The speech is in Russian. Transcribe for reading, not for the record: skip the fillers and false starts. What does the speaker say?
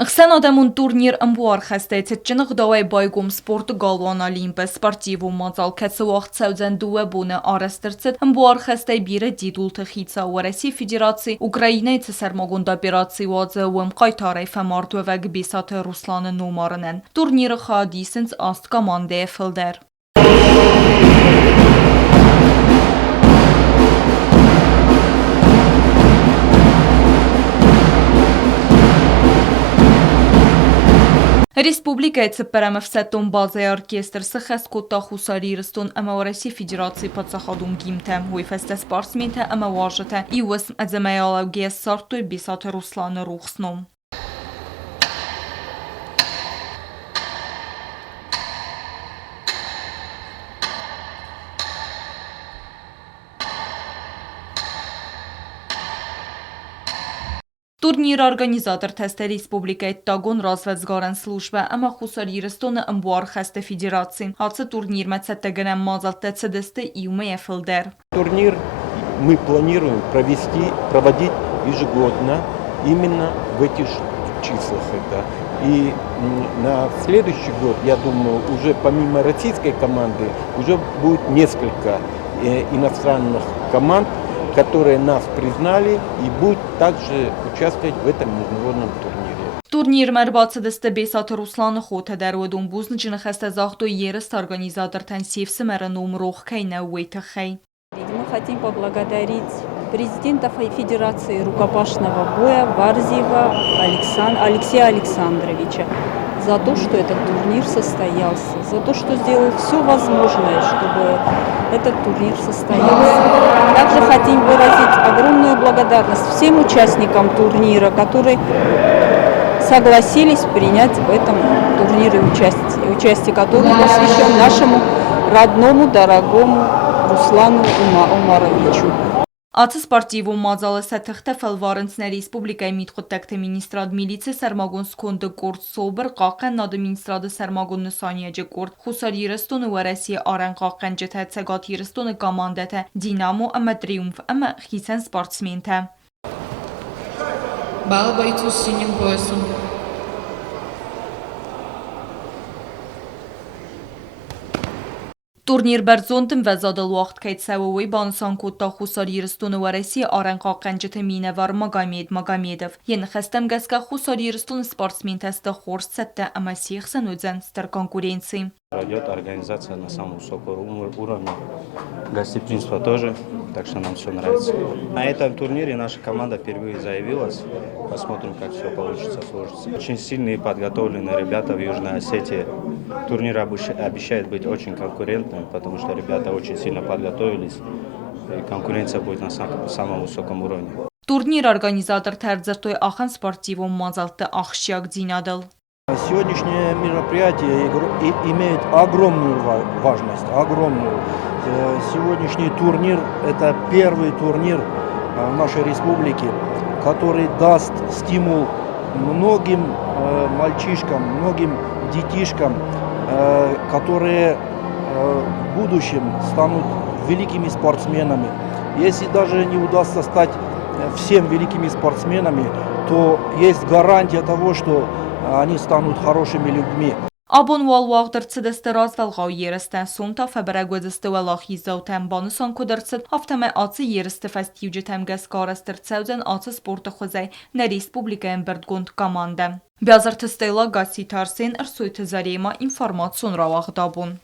Xsen adamın turnir ymwar chestece czynach dołej bojgum sportu galwan Olimpe sportivu mazal ketsuach całdzen duwe bune arestyrcet ymwar chestej bire didul techitsa u Resi Federacji Ukrainy cesar mogun dobiracji ładze łym kajtarej femartuwek bisate Ruslan numarnen. Turnir chadisens ast komande filder. Республика цепераме всетом база оркестр сахескота хусарирстон ама Рesi Федерации подсахадум гимте. Уйфесте спортсменте ама важете. И усм азамеялавгия сарту бисат Руслан Рухсном. Турнир организатор тесте республикой тагон разведсгарен службе, ама хусарирстон ымбуар хесте федерации. Хаце турнир мецеттегенем мазал ТЦДСТ и умеефилдер. Турнир мы планируем проводить ежегодно именно в этих числах. И на следующий год, я думаю, уже помимо российской команды, уже будет несколько иностранных команд, которые нас признали и будут также участвовать в этом международном турнире. Турнир мербацедесте бесат Руслан хоте дарудун бузничин хесте захту ерест организатор тансив семеранум рох кейна уэйтахей. Мы хотим поблагодарить президента Федерации рукопашного боя Варзиева Алексея Александровича за то, что этот турнир состоялся, за то, что сделал все возможное, чтобы этот турнир состоялся. Также хотим выразить огромную благодарность всем участникам турнира, которые согласились принять в этом турнире участие которого посвящен нашему родному, дорогому Руслану Умаровичу. Ացը սպարտիվում մազալես է թղթեվել վարընցներ Իսպուբլիկայի միտխոտեկտե մինիստրադ միլիցե սարմագուն սկոնդը կորդ սոբր կաղեն նադը մինիստրաdı սարմագուն նսանիեջը կորդ խուսար երստունը վարեսի արեն կաղեն ջեթե ցեգատ երստունը կամանդեթե դինամո ըմը տրիումֆ ըմը խիսեն սպարտսմենթե. Балл бойцу с синим поясом. Турнир берзонтым везадل وقت کیت سووی بانسان کوتا خسار یرستون ورسی آرن قاقنجت مینه ور مگامیدف ین خستم گسکه خسار یرستون спортсмен تست خورس سته اما سیخ سنودزن ستر конкуренции. Идет организация на самом высоком уровне, гостеприимство тоже, так что нам все нравится. На этом турнире наша команда впервые заявилась, посмотрим, как все получится, сложится. Очень сильные и подготовленные ребята в Южной Осетии. Турнир обещает быть очень конкурентным, потому что ребята очень сильно подготовились, и конкуренция будет на самом высоком уровне. Турнир организатор Терзертой Ахан спортивом мазалты Ахшиак Динадал. Сегодняшнее мероприятие имеет огромную важность, огромную. Сегодняшний турнир – это первый турнир в нашей республике, который даст стимул многим мальчишкам, многим детишкам, которые в будущем станут великими спортсменами. Если даже не удастся стать всем великими спортсменами, то есть гарантия того, что они станут хорошими людьми. Abon walwaqdır çedeste razvelğaw yereste sonta febere gözeste welahi zawtem banısan kuderset haftame atı yereste festiwce temgeskarester çewzen atı sporta xozey ne respublikayen berdgond komandem. Biazar testela gasi tarsen ersoyte zarema informasyon rawaq dabun.